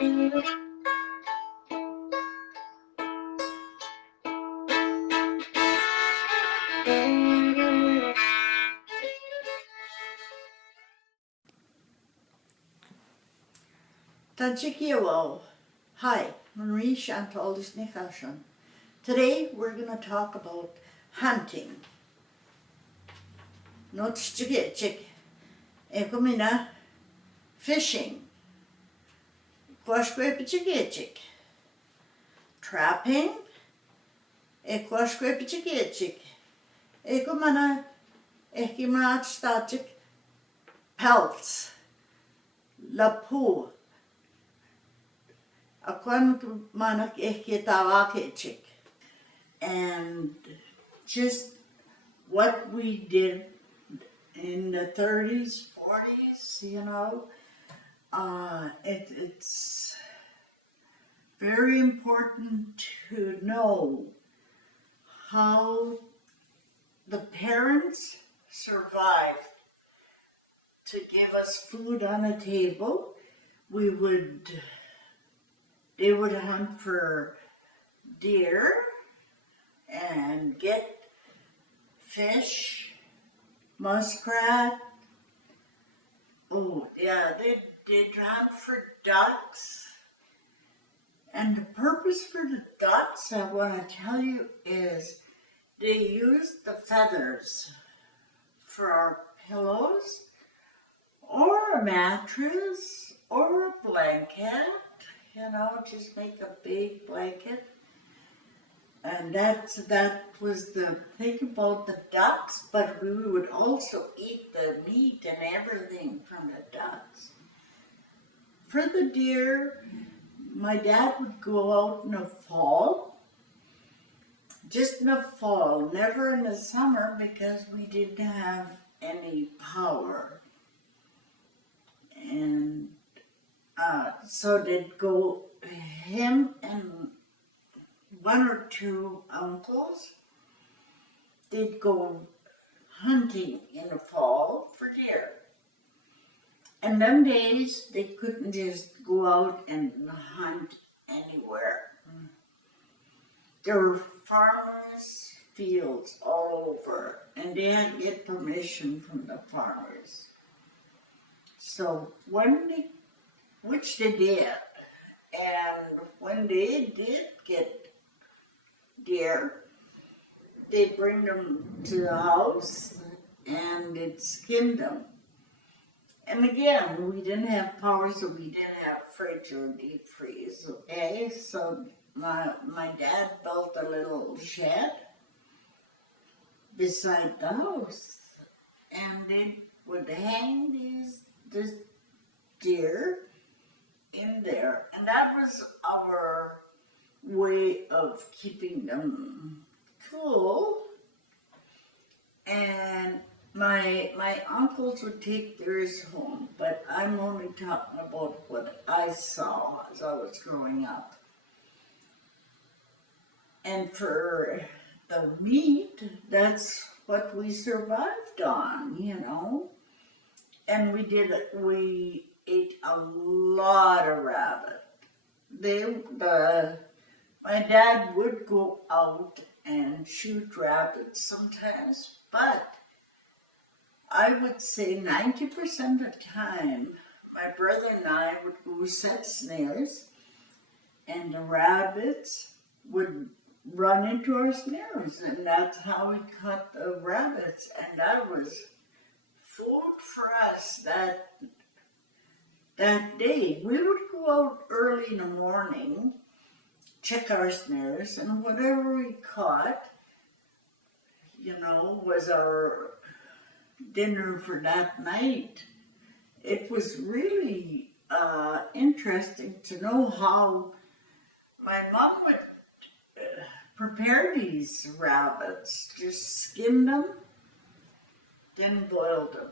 Tanchikiawo. Hi, Marie Chantal Disnikashan. Today we're going to talk about hunting. Not chik, ekumina fishing. Kwashkwepichik. Trapping. Ekwashkwepichik. Ekumana ekimat static pelts. Lapu. Akwan manak ekitawakechik. And just what we did in the 30s, 40s, it's very important to know how the parents survived to give us food on the table. They would hunt for deer and get fish, muskrat. Oh, yeah, they'd hunt for ducks. And the purpose for the ducks, I want to tell you, is they used the feathers for our pillows, or a mattress, or a blanket. Just make a big blanket. And that was the thing about the ducks, but we would also eat the meat and everything from the ducks. For the deer, my dad would go out in the fall, just in the fall, never in the summer because we didn't have any power. And so they'd go, him and one or two uncles, they'd go hunting in the fall for deer. And them days, they couldn't just go out and hunt anywhere. There were farmers' fields all over, and they had to get permission from the farmers. So which they did, and when they did get deer, they'd bring them to the house and they'd skin them. And again, we didn't have power, so we didn't have fridge or deep freeze, okay? So my dad built a little shed beside the house, and they would hang this deer in there, and that was our way of keeping them cool. And my uncles would take theirs home, but I'm only talking about what I saw as I was growing up. And for the meat, that's what we survived on, And we ate a lot of rabbit. My dad would go out and shoot rabbits sometimes, but I would say 90% of the time, my brother and I would go set snares, and the rabbits would run into our snares, and that's how we caught the rabbits, and that was food for us that day. We would go out early in the morning, check our snares, and whatever we caught, was our dinner for that night. It was really interesting to know how my mom would prepare these rabbits. Just skin them, then boil them.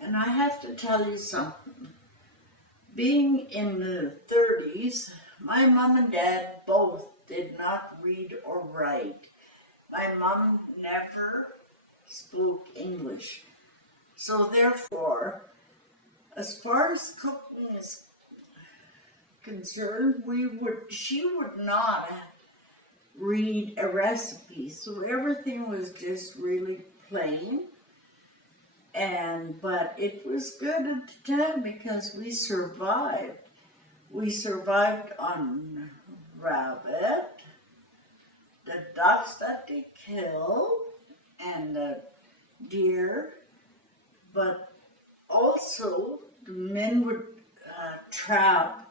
And I have to tell you something. Being in the 30s, my mom and dad both did not read or write. My mom never spoke English. So therefore, as far as cooking is concerned, she would not read a recipe, so everything was just really plain. But it was good at the time because we survived. We survived on rabbit, the ducks that they kill, and the deer, but also the men would trap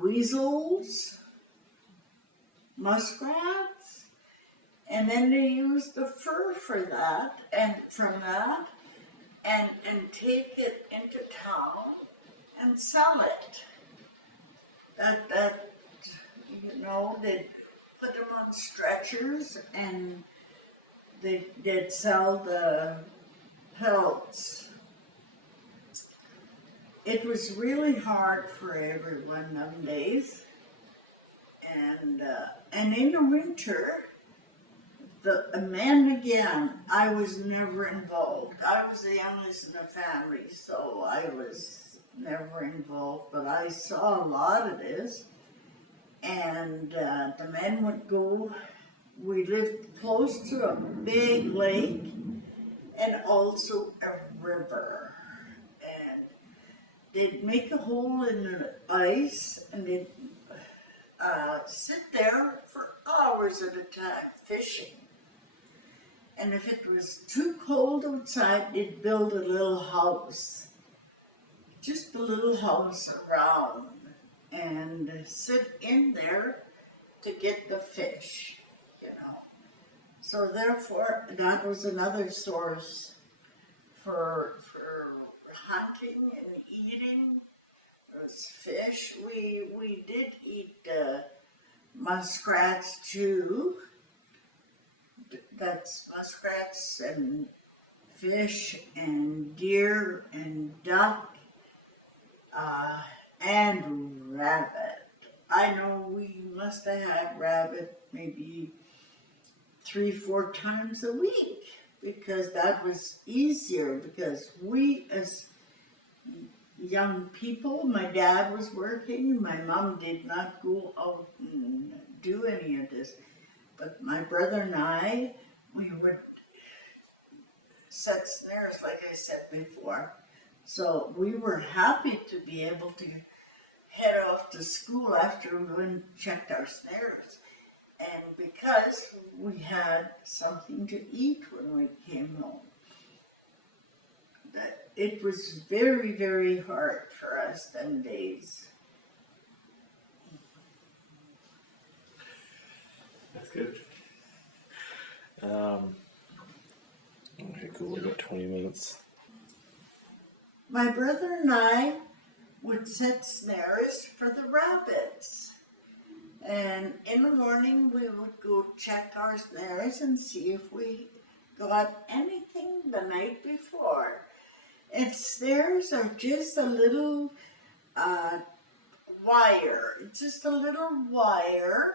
weasels, muskrats, and then they used the fur for that, and from that, and take it into town and sell it. That they'd put them on stretchers and they'd sell the pelts. It was really hard for everyone them days, and in the winter, the men again, I was never involved. I was the youngest in the family, so I was never involved, but I saw a lot of this. And the men would go, we lived close to a big lake and also a river. And they'd make a hole in the ice and they'd sit there for hours at a time fishing. And if it was too cold outside, they'd build a little house. Just a little house around. And sit in there to get the fish, So therefore, that was another source for hunting and eating. It was fish. We did eat muskrats too. That's muskrats and fish and deer and duck and rabbit. I know we must have had rabbit maybe 3-4 times a week because that was easier because we as young people, my dad was working, my mom did not go out and do any of this. But my brother and I, we would set snares, like I said before. So we were happy to be able to head off to school after we went and checked our snares. And because we had something to eat when we came home. It was very, very hard for us them days. That's good. Okay, cool. We got 20 minutes. My brother and I would set snares for the rabbits. And in the morning, we would go check our snares and see if we got anything the night before. And snares are just a little wire. It's just a little wire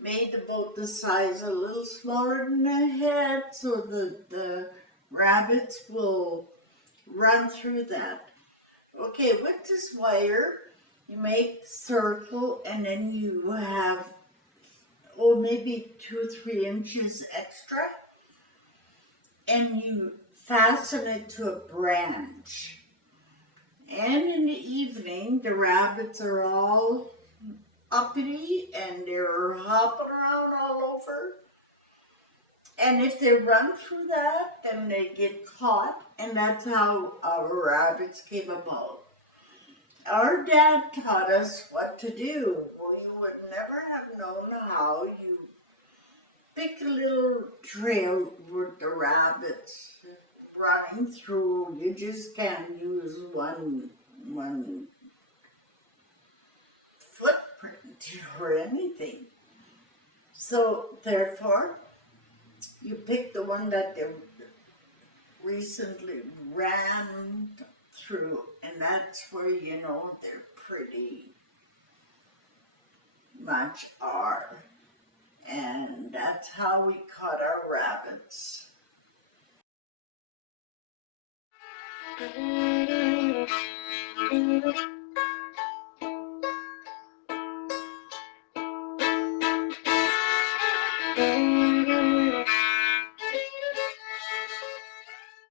made about the size, a little smaller than a head, so the rabbits will run through that. Okay, with this wire, you make the circle and then you have, maybe 2-3 inches extra, and you fasten it to a branch. And in the evening, the rabbits are all uppity and they're hopping around all over. And if they run through that, then they get caught, and that's how our rabbits came about. Our dad taught us what to do. Well, you would never have known how you pick a little trail with the rabbits running through. You just can't use one footprint or anything. So therefore, you pick the one that they recently ran through, and that's where they're pretty much are. And that's how we caught our rabbits. Bye.